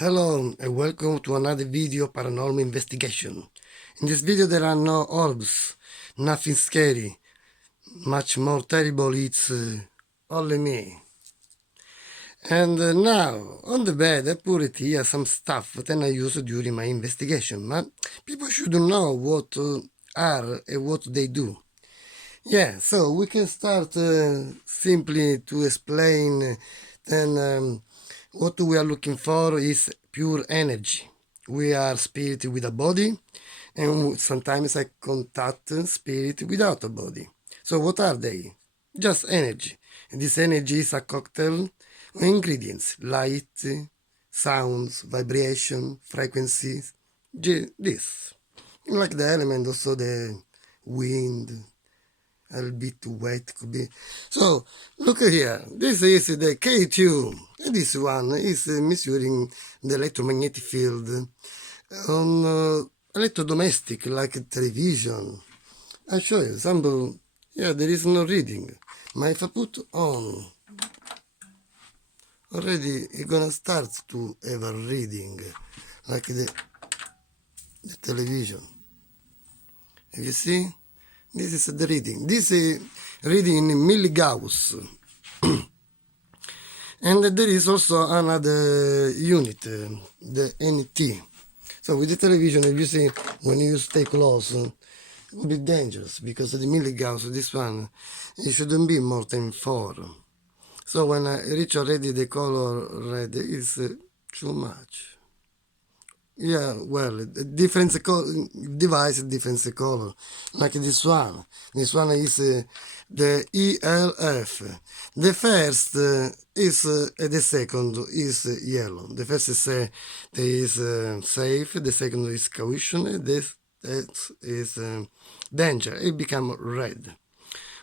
Hello and welcome to another video paranormal investigation. In this video there are no orbs, nothing scary, much more terrible it's only me. And now, on the bed I put here some stuff that I use during my investigation, but people should know what are and what they do. Yeah, so we can start simply to explain then what we are looking for is pure energy. We are spirit with a body, and sometimes I contact spirit without a body. So what are they? Just energy. And this energy is a cocktail of ingredients: light, sounds, vibration, frequencies. This, like the element, also the wind, a little bit wet could be. So look here, this is the K2, and this one is measuring the electromagnetic field on electrodomestic like television. I'll show you example. Yeah, there is no reading, but if I put on, already it's gonna start to have a reading like the television. You see, this is the reading. This is reading in milligauss. And there is also another unit, the NT. So with the television, if you see, when you stay close, it will be dangerous because the milligauss, this one, it shouldn't be more than 4. So when I reach already the color red, it's too much. Yeah, well, different device, different color. Like this one. This one is the ELF. The first is, the second is yellow. The first is safe, the second is caution, this is danger. It become red.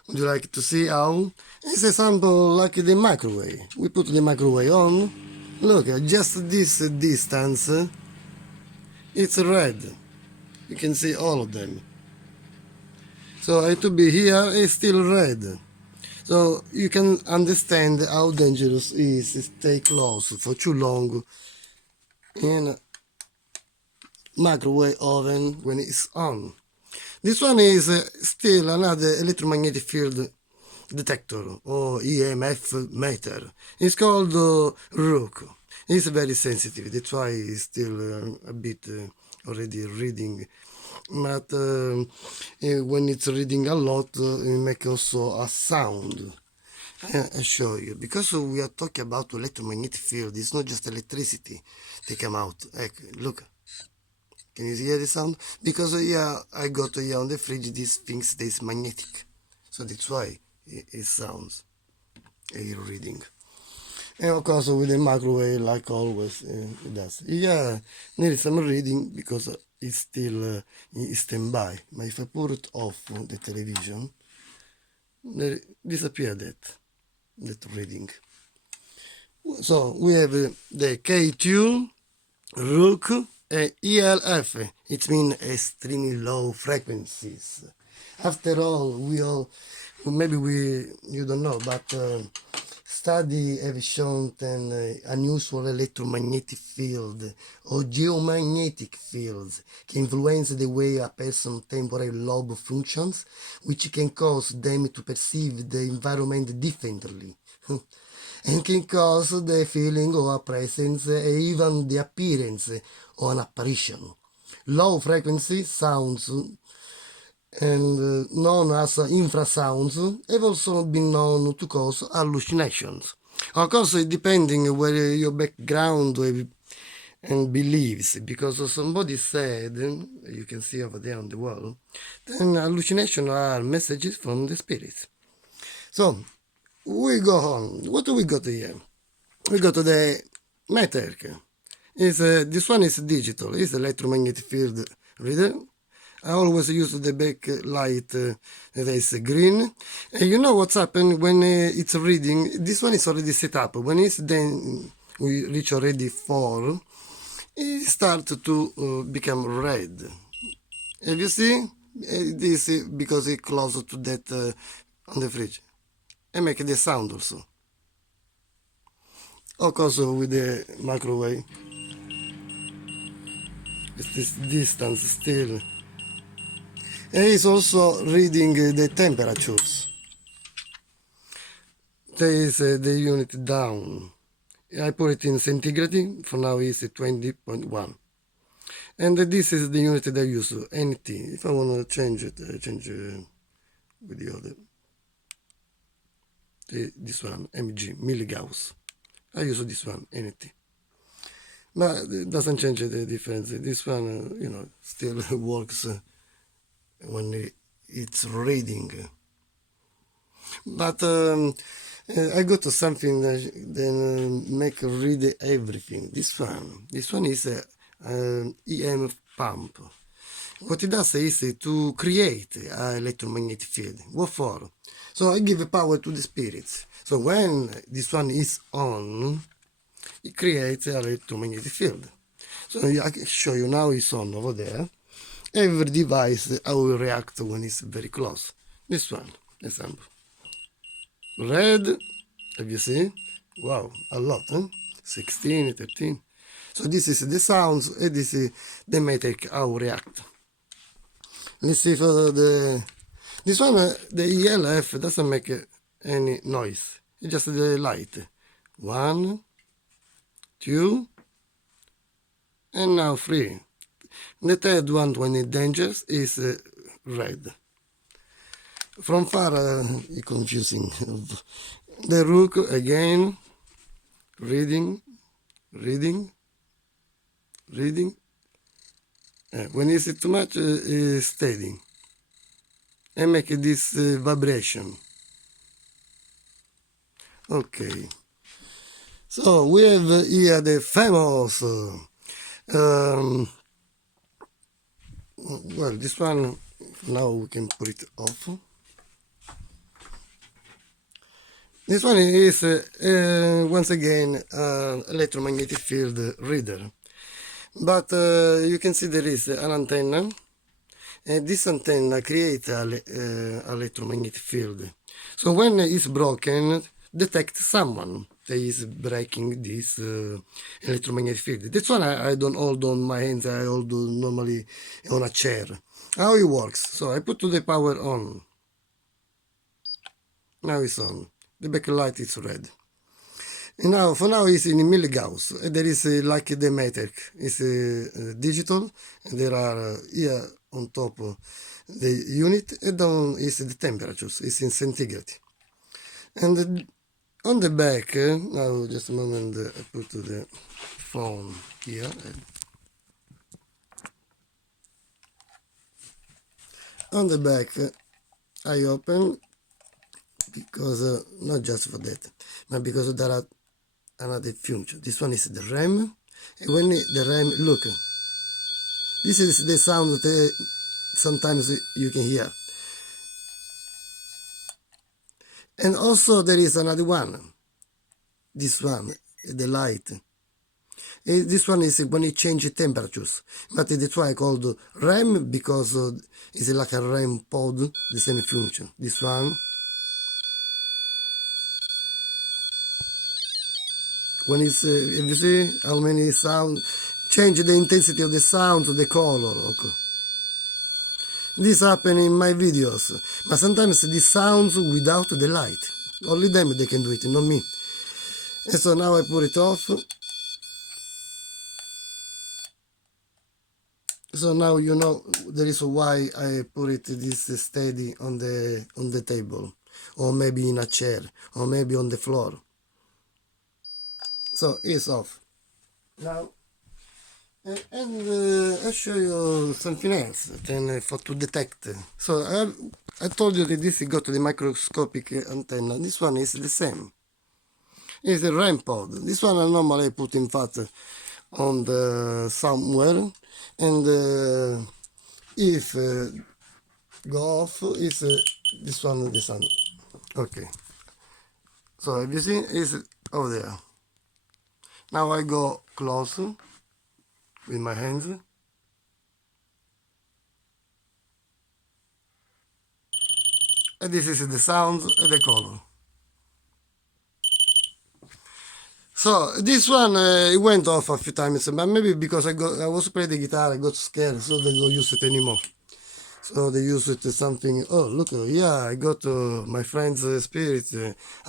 Would you like to see how? It's a sample like the microwave. We put the microwave on. Look, just this distance. It's red. You can see all of them. So it to be here is still red. So you can understand how dangerous it is to stay close for too long in a microwave oven when it's on. This one is still another electromagnetic field detector or EMF meter. It's called Rook. It's very sensitive. That's why it's still a bit already reading. But when it's reading a lot, it makes also a sound. I show you. Because we are talking about electromagnetic field, it's not just electricity they come out. Look. Can you hear the sound? Because yeah, I got here on the fridge these things that is magnetic. So that's why it sounds a reading. And of course with the microwave, like always, it does. Yeah, needs some reading because it's still in standby. But if I put it off the television, there disappear that reading. So we have the K2, Rook, and ELF. It means extremely low frequencies. After all, you don't know, but study have shown an unusual electromagnetic field or geomagnetic fields can influence the way a person's temporal lobe functions, which can cause them to perceive the environment differently. And can cause the feeling of a presence and even the appearance of an apparition. Low frequency sounds and known as infrasounds have also been known to cause hallucinations. Of course, depending where your background and beliefs, because somebody said, you can see over there on the wall, then hallucinations are messages from the spirits. So, we go on. What do we got here? We got the meter. This one is digital. It's electromagnetic field reader. I always use the backlight that is green. And you know what's happened when it's reading? This one is already set up. When it's then we reach already 4, it starts to become red. Have you see? This is because it's close to that on the fridge. And make the sound also. Of course, with the microwave. this distance still. And it's also reading the temperatures. There is the unit down. I put it in centigrade, for now it's 20.1. And this is the unit that I use, NT. If I want to change it, I change with the other. This one, mg, milligauss. I use this one, NT. But it doesn't change the difference. This one, still works when it's reading. But I got to something that then make read everything. This one is a Emf Pump. What it does is to create an electromagnetic field. What for? So I give power to the spirits. So when this one is on, it creates an electromagnetic field. So I can show you now it's on over there. Every device I will react when it's very close. This one, example. Red, have you seen? Wow, a lot, huh? 16, 13. So this is the sounds, and this is the metric how react. Let's see for this one, the ELF doesn't make any noise. It's just the light. 1, 2, and now 3. The third one, when it dangerous, is red. From far, it's confusing. The rook again, reading. When it's too much, it's steady. And make this vibration. Okay. So we have here the famous. Well, this one now we can put it off. This one is once again electromagnetic field reader, but you can see there is an antenna, and this antenna creates an electromagnetic field. So when it's broken, detect someone that is breaking this electromagnetic field. This one I don't hold on my hands, I hold normally on a chair. How it works? So I put the power on. Now it's on. The backlight is red. And now, for now, it's in milligauss. There is like the metric. It's digital. And there are here on top the unit, and down is the temperatures. It's in centigrade. And on the back, now just a moment, I put the phone here. On the back, I open because not just for that, but because there are another function. This one is the RAM, and when the RAM, look, this is the sound that sometimes you can hear. And also there is another one, this one, the light. And this one is when it changes temperatures, but that's why I called RAM, because it's like a RAM pod, the same function. This one, when it's, if you see how many sound, change the intensity of the sound to the color. Okay. This happens in my videos, but sometimes this sounds without the light. Only them they can do it, not me. And so now I put it off. So now you know the reason why I put it this steady on the table, or maybe in a chair, or maybe on the floor. So it's off. Now, and I'll show you something else then for to detect. So I told you that this got the microscopic antenna. This one is the same. It's a RAM pod. This one I normally put in fact on the somewhere, and if go off is this one, this one. Okay. So if you see, it's over there. Now I go close with my hands. And this is the sound and the color. So this one it went off a few times, but maybe because I was playing the guitar, I got scared, so they don't use it anymore. So they use it as something. Oh, look, yeah, I got my friends' spirits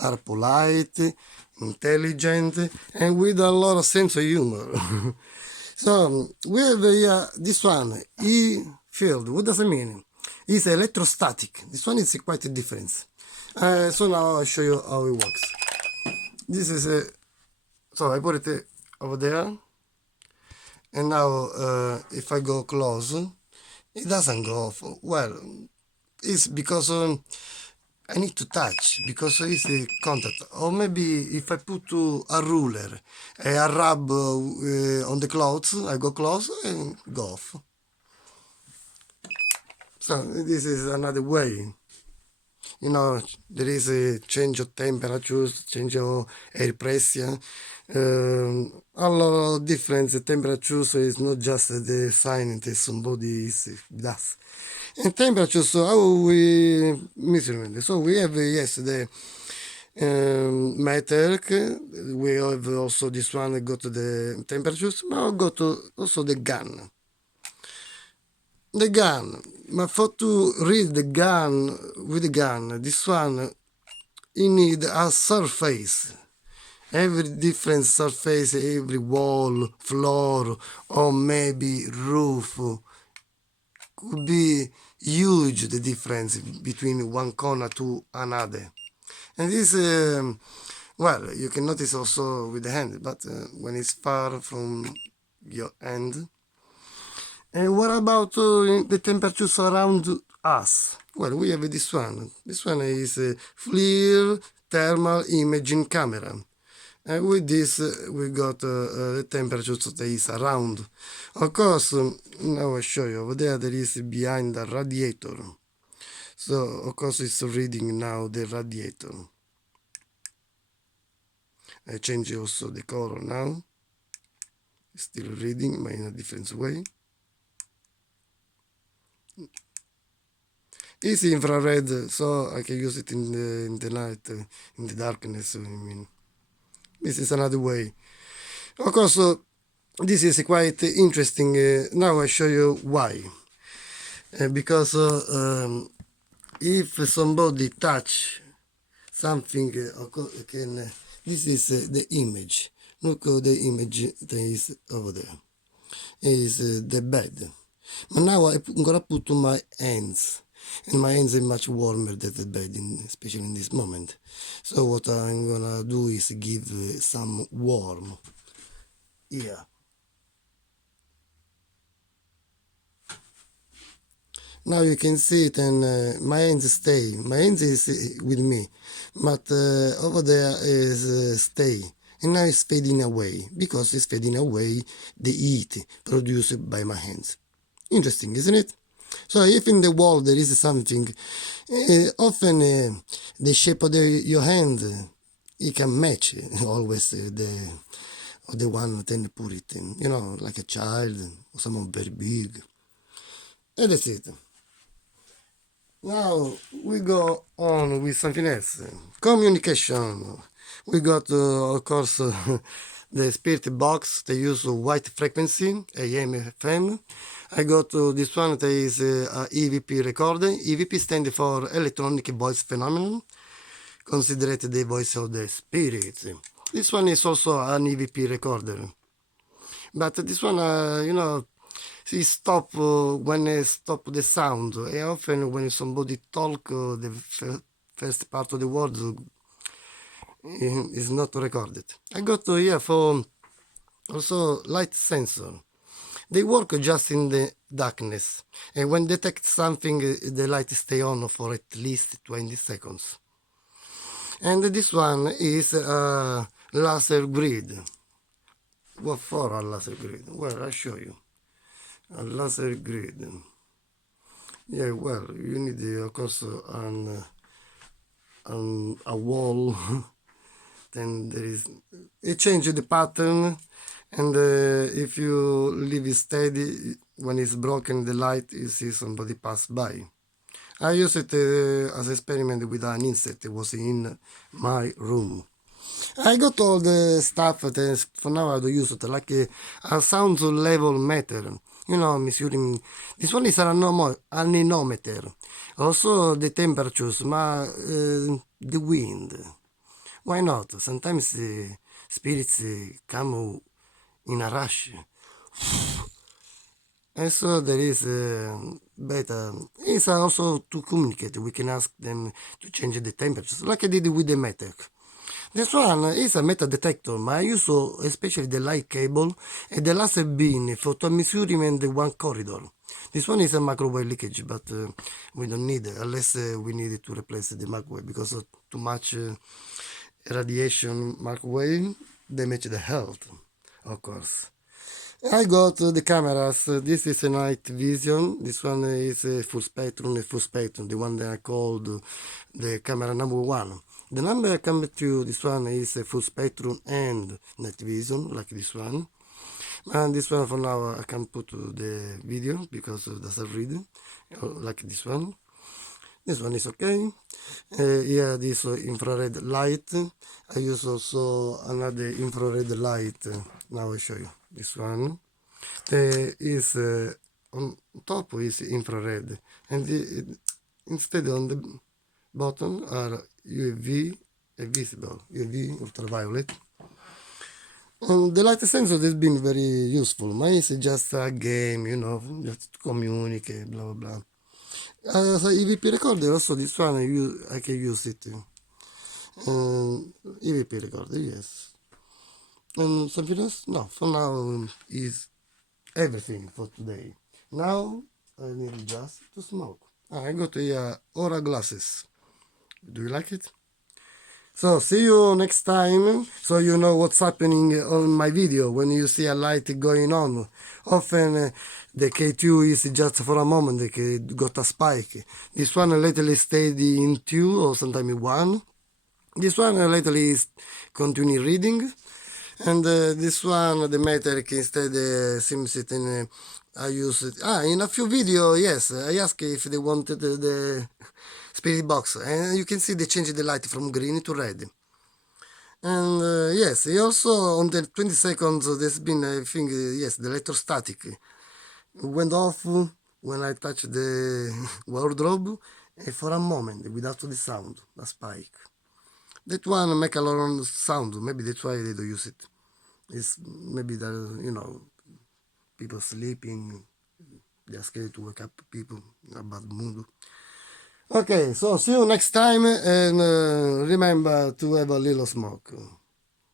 are polite, intelligent, and with a lot of sense of humor. So we have this one, E field. What does it mean? It's electrostatic. This one is quite a difference. So now I'll show you how it works. This is a. So I put it over there, and now if I go close, it doesn't go off. Well, it's because I need to touch because it's a contact. Or maybe if I put a ruler, I rub on the clothes, I go close and go off. So this is another way. You know, there is a change of temperatures, change of air pressure, a lot of different temperatures. So it's not just the sign that somebody does. And temperatures, so how we measurement? So we have yes the meter. We have also this one got the temperatures, but we got also the gun. The gun, but for to read the gun with the gun, this one, you need a surface. Every different surface, every wall, floor, or maybe roof, could be huge the difference between one corner to another. And this, well, you can notice also with the hand, but when it's far from your hand, and what about the temperatures around us? Well, we have this one. This one is a FLIR thermal imaging camera. And with this, we got the temperatures that is around. Of course, now I show you. Over there, there is behind the radiator. So, of course, it's reading now the radiator. I change also the color now. It's still reading, but in a different way. It's infrared, so I can use it in the night, in the darkness. I mean, this is another way. Of course, this is quite interesting. Now I show you why. Because if somebody touch something, can this is the image. Look at the image that is over there. Is the bed. But now I'm gonna put on my hands, and my hands are much warmer than the bed, especially in this moment. So what I'm gonna do is give some warm here. Now you can see it, and my hands stay. My hands is with me, but over there is stay. And now it's fading away because it's fading away the heat produced by my hands. Interesting, isn't it? So if in the wall there is something, often the shape of your hand, it can match always the one then put it in, you know, like a child or someone very big. And that's it. Now we go on with something else. Communication. We got, of course, the spirit box. They use white frequency, AM, FM. I got this one that is a EVP recorder. EVP stands for Electronic Voice Phenomenon, considered the voice of the spirits. This one is also an EVP recorder. But this one, you know, he stop when I stop the sound. And often when somebody talk, the first part of the words is not recorded. I got here for also light sensor. They work just in the darkness, and when detect something, the light stay on for at least 20 seconds. And this one is a laser grid. What for a laser grid? Well, I'll show you. A laser grid. Yeah, well, you need, of course, a wall. Then there is, it changes the pattern, and if you leave it steady, when it's broken the light, you see somebody pass by. I used it as an experiment with an insect that was in my room. I got all the stuff that for now I don't use it, like a sound level meter. You know, measuring. This one is an anemometer. Also the temperatures, the wind. Why not? Sometimes the spirits come in a rush. And so there is better. It's also to communicate. We can ask them to change the temperatures, like I did with the meter. This one is a metal detector, ma I use especially the light cable and the laser beam for to measurement the one corridor. This one is a microwave leakage, but we don't need it unless we need it to replace the microwave because of too much radiation microwave damage the health, of course. I got the cameras. This is a night vision. This one is a full spectrum, the one that I called the camera number one. The number I come to this one is a full spectrum and night vision, like this one. And this one for now I can put the video because it doesn't read, like this one. This one is okay. Yeah, this infrared light. I use also another infrared light. Now I show you this one. Is on top is infrared, and instead on the bottom are UV visible, UV ultraviolet. And the light sensor has been very useful. Mine is just a game, you know, just to communicate, blah blah blah. So EVP recorder also this one I can use it. EVP recorder, yes. And something else? No, for now is everything for today. Now I need just to smoke. I got here Aura glasses. Do you like it? So see you next time, so you know what's happening on my video when you see a light going on. Often the K2 is just for a moment, it got a spike. This one lately stayed in 2 or sometimes 1. This one lately is continuing reading. And this one, the metric, instead seems it in, I use it, in a few videos, yes, I asked if they wanted the spirit box, and you can see they changed the light from green to red. And yes, also on the 20 seconds, there's been, I think, yes, the electrostatic went off when I touched the wardrobe, and for a moment, without the sound, a spike. That one make a lot of sound, maybe that's why they don't use it. It's maybe that, you know, people sleeping, they're scared to wake up people in a bad mood. Okay, so see you next time, and remember to have a little smoke.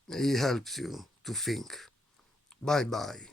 It helps you to think. Bye bye.